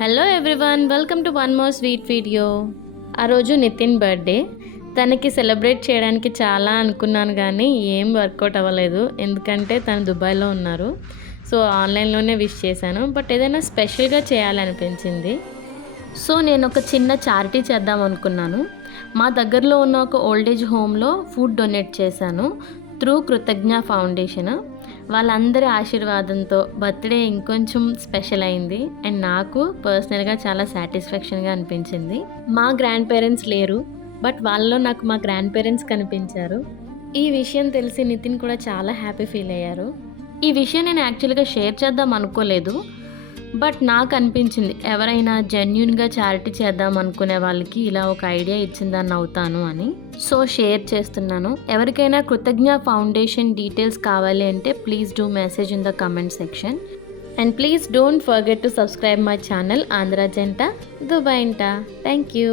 Hello everyone, welcome to one more sweet video. ఆ రోజు Nitin birthday. తనకి సెలబ్రేట్ చేయడానికి చాలా అనుకున్నాను కానీ ఏం వర్కౌట్ అవ్వలేదు, ఎందుకంటే తను దుబాయ్లో ఉన్నారు. సో ఆన్లైన్లోనే విష్ చేశాను, బట్ ఏదైనా స్పెషల్గా చేయాలనిపించింది. సో నేను ఒక చిన్న చారిటీ చేద్దాం అనుకున్నాను. మా దగ్గరలో ఉన్న ఒక ఓల్డేజ్ హోమ్లో ఫుడ్ డొనేట్ చేశాను త్రూ కృతజ్ఞ ఫౌండేషన్. వాళ్ళందరి ఆశీర్వాదంతో బర్త్డే ఇంకొంచెం స్పెషల్ అయింది అండ్ నాకు పర్సనల్గా చాలా సాటిస్ఫాక్షన్గా అనిపించింది. మా గ్రాండ్ పేరెంట్స్ లేరు, బట్ వాళ్ళలో నాకు మా గ్రాండ్ పేరెంట్స్ కనిపించారు. ఈ విషయం తెలిసి నితిన్ కూడా చాలా హ్యాపీ ఫీల్ అయ్యారు. ఈ విషయం నేను యాక్చువల్గా షేర్ చేద్దాం అనుకోలేదు, బట్ నాకు అనిపించింది ఎవరైనా జెన్యున్గా చారిటీ చేద్దాం అనుకునే వాళ్ళకి ఇలా ఒక ఐడియా ఇచ్చిందాన్ని అవుతాను అని. సో షేర్ చేస్తున్నాను. ఎవరికైనా కృతజ్ఞ ఫౌండేషన్ డీటెయిల్స్ కావాలి అంటే please do message in the comment section. And please don't forget to subscribe my channel Andhra జంట దుబాయ్ ఇంట. Thank you.